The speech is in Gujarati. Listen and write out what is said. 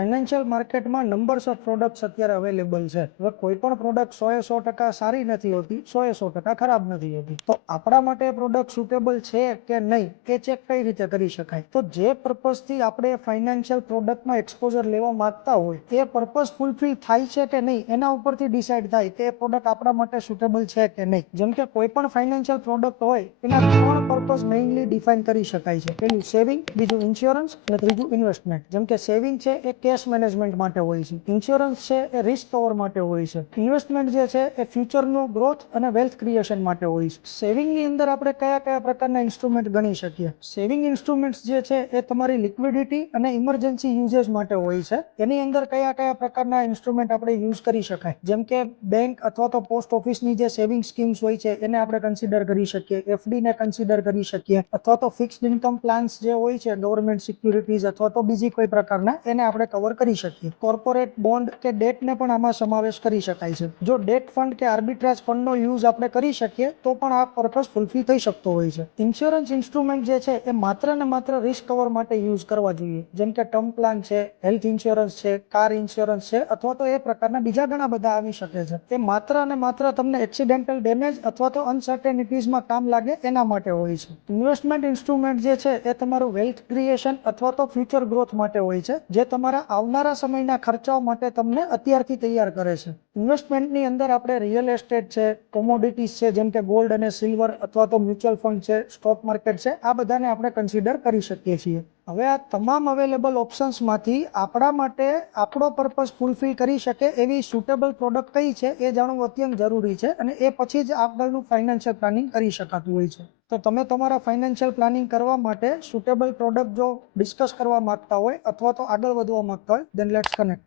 ફાઇનાન્શિયલ માર્કેટમાં નંબર્સ ઓફ પ્રોડક્ટ્સ અત્યારે અવેલેબલ છે. હવે કોઈ પણ પ્રોડક્ટ 100% સારી નથી હોતી, 100% ખરાબ નથી હોતી. તો આપણા માટે પ્રોડક્ટ સુટેબલ છે કે નહીં એ ચેક કઈ રીતે કરી શકાય? તો જે પર્પઝથી આપણે ફાઇનાન્શિયલ પ્રોડક્ટમાં એક્સપોઝર લેવા માંગતા હોય એ પર્પઝ ફૂલફિલ થાય છે કે નહીં એના ઉપરથી ડિસાઇડ થાય કે એ પ્રોડક્ટ આપણા માટે સુટેબલ છે કે નહીં. જેમ કે કોઈ પણ ફાઇનાન્શિયલ પ્રોડક્ટ હોય એના 3 પર્પઝ મેઇનલી ડિફાઇન કરી શકાય છે. પેલું સેવિંગ, બીજું ઇન્સ્યોરન્સ અને ત્રીજું ઇન્વેસ્ટમેન્ટ. જેમ કે સેવિંગ છે એ કેશ મેનેજમેન્ટ માટે હોય છે, ઇન્સ્યોરન્સ છે એ રિસ્ક કવર માટે હોય છે, ઇન્વેસ્ટમેન્ટ જે છે એ ફ્યુચરનું ગ્રોથ અને વેલ્થ ક્રિએશન માટે હોય છે. સેવિંગની અંદર આપણે કયા કયા પ્રકારના ઇન્સ્ટ્રુમેન્ટ ગણી શકીએ? સેવિંગ ઇન્સ્ટ્રુમેન્ટ્સ જે છે એ તમારી લિક્વિડિટી અને ઇમરજન્સી યુઝેજ માટે હોય છે. એની અંદર કયા કયા પ્રકારના ઇન્સ્ટ્રુમેન્ટ આપણે યુઝ કરી શકાય? જેમ કે બેંક અથવા તો પોસ્ટ ઓફિસની જે સેવિંગ સ્કીમ્સ હોય છે એને આપણે કન્સિડર કરી શકીએ, એફડી ને કન્સિડર કરી શકીએ, અથવા તો ફિક્સ્ડ ઇન્કમ પ્લાન્સ જે હોય છે ગવર્મેન્ટ સિક્યુરિટીઝ અથવા તો બીજી કોઈ પ્રકારના એને આપણે કવર કરી શકીએ. કોર્પોરેટ બોન્ડ કે ડેટને પણ આમાં સમાવેશ કરી શકાય છે. જો ડેટ ફંડ કે આર્બિટ્રાજ ફંડનો યુઝ આપણે કરી શકીએ તો પણ આ પર્પઝ ફૂલફિલ થઈ શકતો હોય છે. ઇન્સ્યોરન્સ ઇન્સ્ટ્રુમેન્ટ જે છે એ માત્ર ને માત્ર રિસ્ક કવર માટે યુઝ કરવા જોઈએ. જેમ કે ટર્મ પ્લાન છે, હેલ્થ ઇન્સ્યોરન્સ છે, કાર ઇન્સ્યોરન્સ છે, અથવા તો એ પ્રકારના બીજા ઘણા બધા આવી શકે છે. એ માત્ર અને માત્ર તમને એક્સિડેન્ટલ ડેમેજ અથવા તો અનસર્ટેનિટીઝમાં કામ લાગે એના માટે હોય છે. ઇન્વેસ્ટમેન્ટ ઇન્સ્ટ્રુમેન્ટ જે છે એ તમારું વેલ્થ ક્રિએશન અથવા તો ફ્યુચર ગ્રોથ માટે હોય છે, જે તમારા આવનારા સમયના ખર્ચાઓ માટે તમને અત્યારથી તૈયાર કરે છે. ઇન્વેસ્ટમેન્ટની અંદર આપણે રિયલ એસ્ટેટ છે, કોમોડિટીઝ છે જેમ કે ગોલ્ડ અને સિલ્વર, અથવા તો મ્યુચ્યુઅલ ફંડ છે, સ્ટોક માર્કેટ છે, આ બધાને આપણે કન્સિડર કરી શકીએ છીએ. હવે આ તમામ અવેલેબલ ઓપ્શન્સમાંથી આપણા માટે આપણો પર્પઝ ફૂલફિલ કરી શકે એવી સુટેબલ પ્રોડક્ટ કઈ છે એ જાણવું અત્યંત જરૂરી છે, અને એ પછી જ આગળનું ફાઇનાન્શિયલ પ્લાનિંગ કરી શકાતું હોય છે. તો તમે તમારા ફાઇનાન્શિયલ પ્લાનિંગ કરવા માટે સુટેબલ પ્રોડક્ટ જો ડિસ્કસ કરવા માંગતા હોય અથવા તો આગળ વધવા માંગતા હોય, then let's connect.